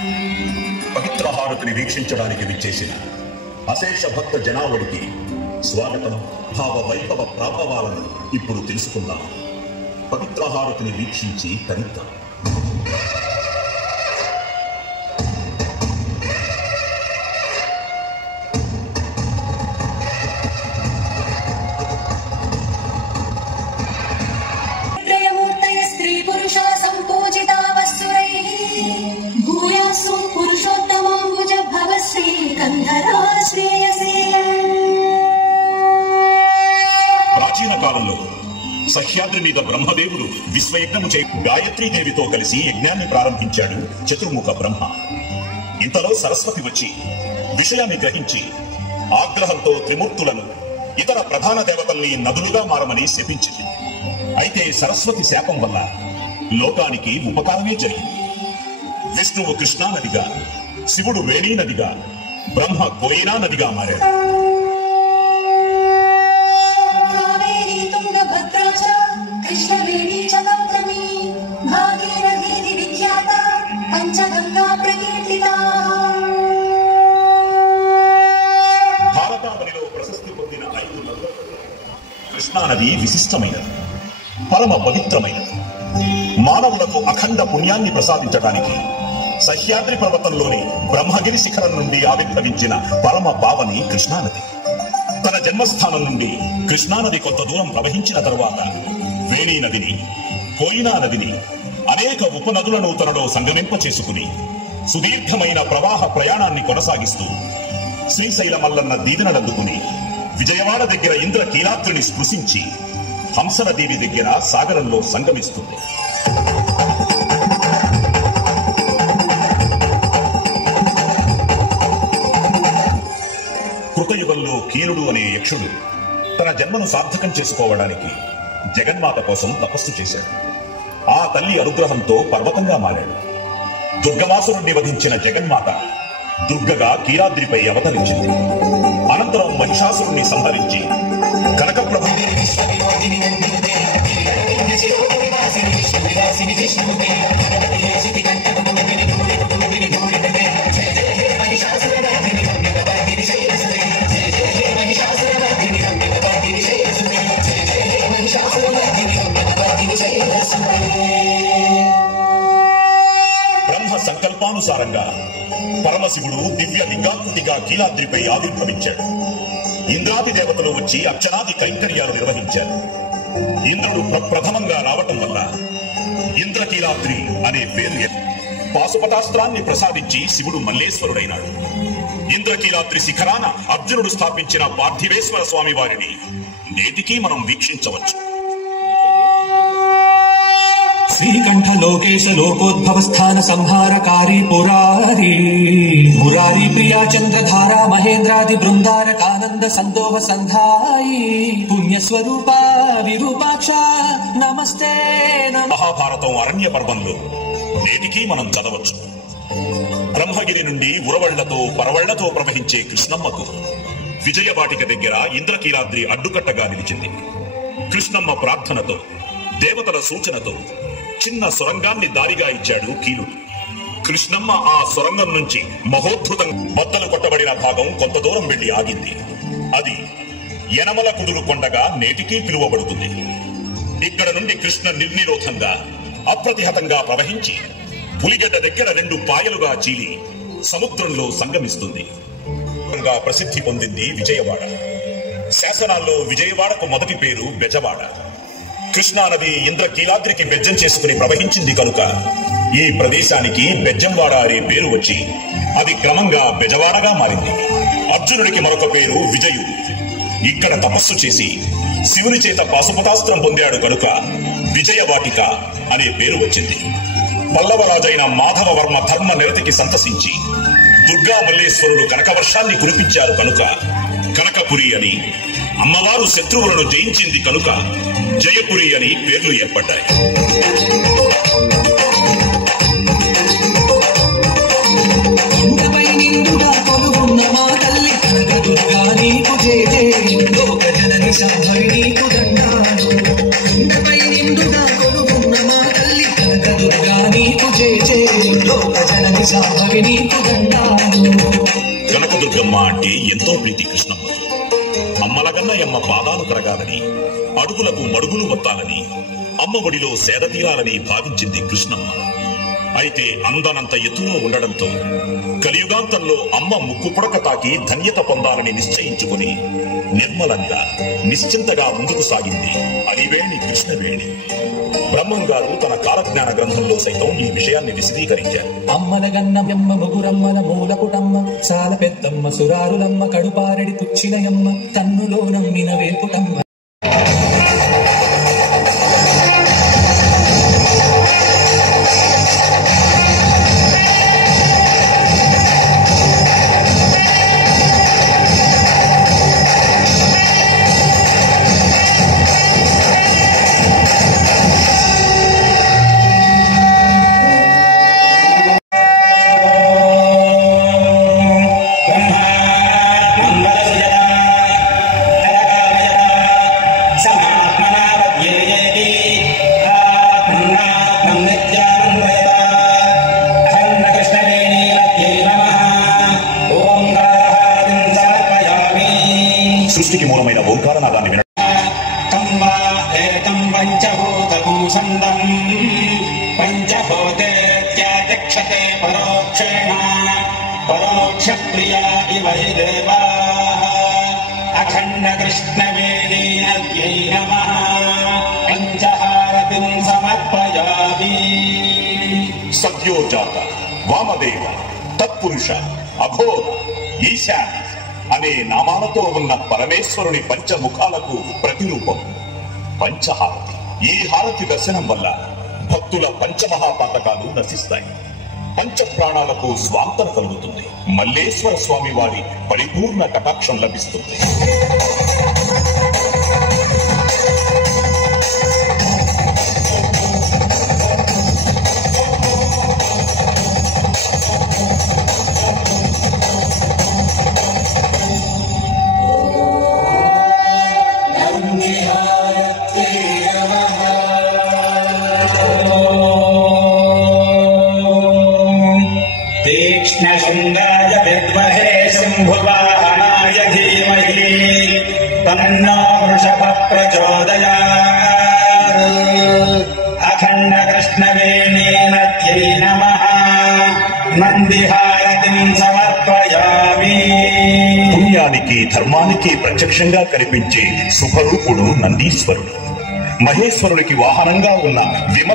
పవిత్ర హారతిని వీక్షించడానికి విచ్చేసిన అశేష భక్త జనావళికి స్వాగతం. భావ వైభవ ప్రాభవాలను ఇప్పుడు తెలుసుకుందాం. పవిత్ర హారతిని వీక్షించి తరిద్దాం. ప్రాచీన కాలంలో సహ్యాద్రి మీద బ్రహ్మదేవుడు విశ్వయజ్ఞము గాయత్రీదేవితో కలిసి యజ్ఞాన్ని ప్రారంభించాడు చతుర్ముఖ బ్రహ్మ. ఇంతలో సరస్వతి వచ్చి విషయాన్ని గ్రహించి ఆగ్రహంతో త్రిమూర్తులను ఇతర ప్రధాన దేవతల్ని నదులుగా మారమని శపించింది. అయితే సరస్వతి శాపం వల్ల లోకానికి ఉపకారమే జరిగింది. విష్ణువు కృష్ణా నదిగా, శివుడు వేణీ నదిగా, బ్రహ్మ కోయినా నదిగా మారాడు. భారతావనిలో ప్రశస్తి పొందిన 5 నదులు కృష్ణా నది విశిష్టమైనది, పరమ పవిత్రమైనది. మానవులకు అఖండ పుణ్యాన్ని ప్రసాదించడానికి సహ్యాద్రి పర్వతంలోని బ్రహ్మగిరి శిఖరం నుండి ఆవిర్భవించిన పరమ పావని కృష్ణానది. తన జన్మస్థానం నుండి కృష్ణానది కొంత దూరం ప్రవహించిన తరువాత వేణీ నదిని, కోయినా నదిని, అనేక ఉపనదులను తనలో సంగమింప చేసుకుని సుదీర్ఘమైన ప్రవాహ ప్రయాణాన్ని కొనసాగిస్తూ శ్రీశైల మల్లన్న దీవెనలందుకుని విజయవాడ దగ్గర ఇంద్రకీలాద్రిని స్పృశించి హంసలదేవి దగ్గర సాగరంలో సంగమిస్తుంది. కృతయుగంలో కీరుడు అనే యక్షుడు తన జన్మను సార్థకం చేసుకోవడానికి జగన్మాత కోసం తపస్సు చేశాడు. ఆ తల్లి అనుగ్రహంతో పర్వతంగా మారాడు. దుర్గమాసురుణ్ణి వధించిన జగన్మాత దుర్గగా కీలాద్రిపై అవతరించింది. అనంతరం మహిషాసురుణ్ణి సంహరించి కనకప్రభ బ్రహ్మ సంకల్పానుసారంగా పరమశివుడు దివ్య లింగాకృతిగా కీలాద్రిపై ఆవిర్భవించాడు. ఇంద్రాది దేవతలు వచ్చి అర్చనాది కైంకర్యాలు నిర్వహించారు. ఇంద్రుడు ప్రప్రథమంగా రావటం వల్ల ఇంద్రకీలాద్రి అనే పేరు. పాశుపతాస్త్రాన్ని ప్రసాదించి శివుడు మల్లేశ్వరుడైనాడు. ఇంద్రకీలాద్రి శిఖరాన అర్జునుడు స్థాపించిన పార్థివేశ్వర స్వామి వారిని నేటికీ మనం వీక్షించవచ్చు. శ్రీకంఠ లోకేశ లోకోద్భవ స్థాన సంహారకారి పురారి మురారి ప్రియా చంద్రధార మహేంద్రాది బృందారకానంద సందోహ సంధాయి పుణ్యస్వరూప విరూపాక్ష నమస్తే. మహాభారతం అరణ్య పర్వంలో నేటికీ మనం చదవచ్చు. బ్రహ్మగిరి నుండి ఉరవళ్లతో పరవళ్లతో ప్రవహించే కృష్ణమ్మకు విజయవాటిక దగ్గర ఇంద్రకీలాద్రి అడ్డుకట్టగా నిలిచింది. కృష్ణమ్మ ప్రార్థనతో, దేవతల సూచనతో చిన్న సొరంగాన్ని దారిగా ఇచ్చాడు కీలుడు. కృష్ణమ్మ ఆ సొరంగం నుంచి మహోద్భుతం బద్దలు కొట్టబడిన భాగం కొంత దూరం వెళ్లి ఆగింది. అది యనమల కుదురు కొండగా నేటికీ పిలువబడుతుంది. ఇక్కడ నుండి కృష్ణ నిర్నిరోధంగా అప్రతిహతంగా ప్రవహించి పులిగడ్డ దగ్గర 2 పాయలుగా చీలి సముద్రంలో సంగమిస్తుంది. ప్రసిద్ధి పొందింది విజయవాడ. శాసనాల్లో విజయవాడకు మొదటి పేరు బెజవాడ. కృష్ణానది ఇంద్రకీలాద్రికి బెజ్జం చేసుకుని ప్రవహించింది కనుక ఈ ప్రదేశానికి బెజ్జంవాడ అనే పేరు వచ్చి అది క్రమంగా బెజవాడగా మారింది. అర్జునుడికి మరొక పేరు విజయుడు. ఇక్కడ తపస్సు చేసి శివుని చేత పాశుపతాస్త్రం పొందాడు కనుక విజయవాటిక అనే పేరు వచ్చింది. పల్లవరాజైన మాధవవర్మ ధర్మ నిరతికి సంతసించి దుర్గా మల్లేశ్వరుడు కనకవర్షాన్ని కురిపించారు కనుక కనకపురి అని, అమ్మవారు శత్రువులను జయించింది కనుక జయపురి అని పేర్లు ఏర్పడ్డాయి. జాహ్నవి దండాలు. కనకదుర్గమ్మ అంటే ఎంతో ప్రీతి కృష్ణమ్మకు. అమ్మలగన్నయమ్మ పాదాలు కరగాలని, అడుగులకు మడుగులు వత్తాలని, అమ్మ ఒడిలో సేద తీరాలని భావించింది కృష్ణమ్మ. అయితే అందనంత ఎత్తులో ఉండడంతో కలియుగాంతంలో అమ్మ ముక్కు పుడక తాకి ధన్యత పొందాలని నిశ్చయించుకుని నిర్మలంగా నిశ్చింతగా ముందుకు సాగింది అలివేణి కృష్ణవేణి. బ్రహ్మంగారు తన కాలజ్ఞాన గ్రంథంలో సైతం ఈ విషయాన్ని విశదీకరించారు. అమ్మలగన్నమ్మ ముగురమ్మల మూలపుటమ్మ చాలా పెద్దమ్మ సురారులమ్మ కడుపారెడి పుచ్చినయమ్మ తన్నులో నమ్మిన వేపుటమ్మ. సృష్టికి మూలమైన ఓంకారనాదాన్ని వినడం. పంచభూతేత్యాచక్షతే పరోక్షేణ పరోక్ష ప్రియా ఇవ దేవాః అఖండ కృష్ణవేణీయై నమః పంచహారతిం సమర్పయామి. సద్యోజాత, వామదేవ, తత్పురుష, అఘోర, ఈశాన అనే నామాలతో ఉన్న పరమేశ్వరుని పంచముఖాలకు ప్రతిరూపం పంచహారతి. ఈ హారతి దర్శనం వల్ల భక్తుల పంచమహాపాతకాలు నశిస్తాయి, పంచ ప్రాణాలకు స్వాంతన కలుగుతుంది, మల్లేశ్వర స్వామి వారి పరిపూర్ణ కటాక్షం లభిస్తుంది. తీక్ష్ణశృంగాయ విద్మహే శంభువాహనాయ ధీమహి తన్నో వృషభః ప్రచోదయాత్. అఖండ కృష్ణవేణీయై నమః నందిహారతిం సమర్పయామి. పుణ్యానికి ధర్మానికి ప్రత్యక్షంగా కనిపించే శుభరూపుడు నందీశ్వరుడు. మహేశ్వరుడికి వాహనంగా ఉన్న విమల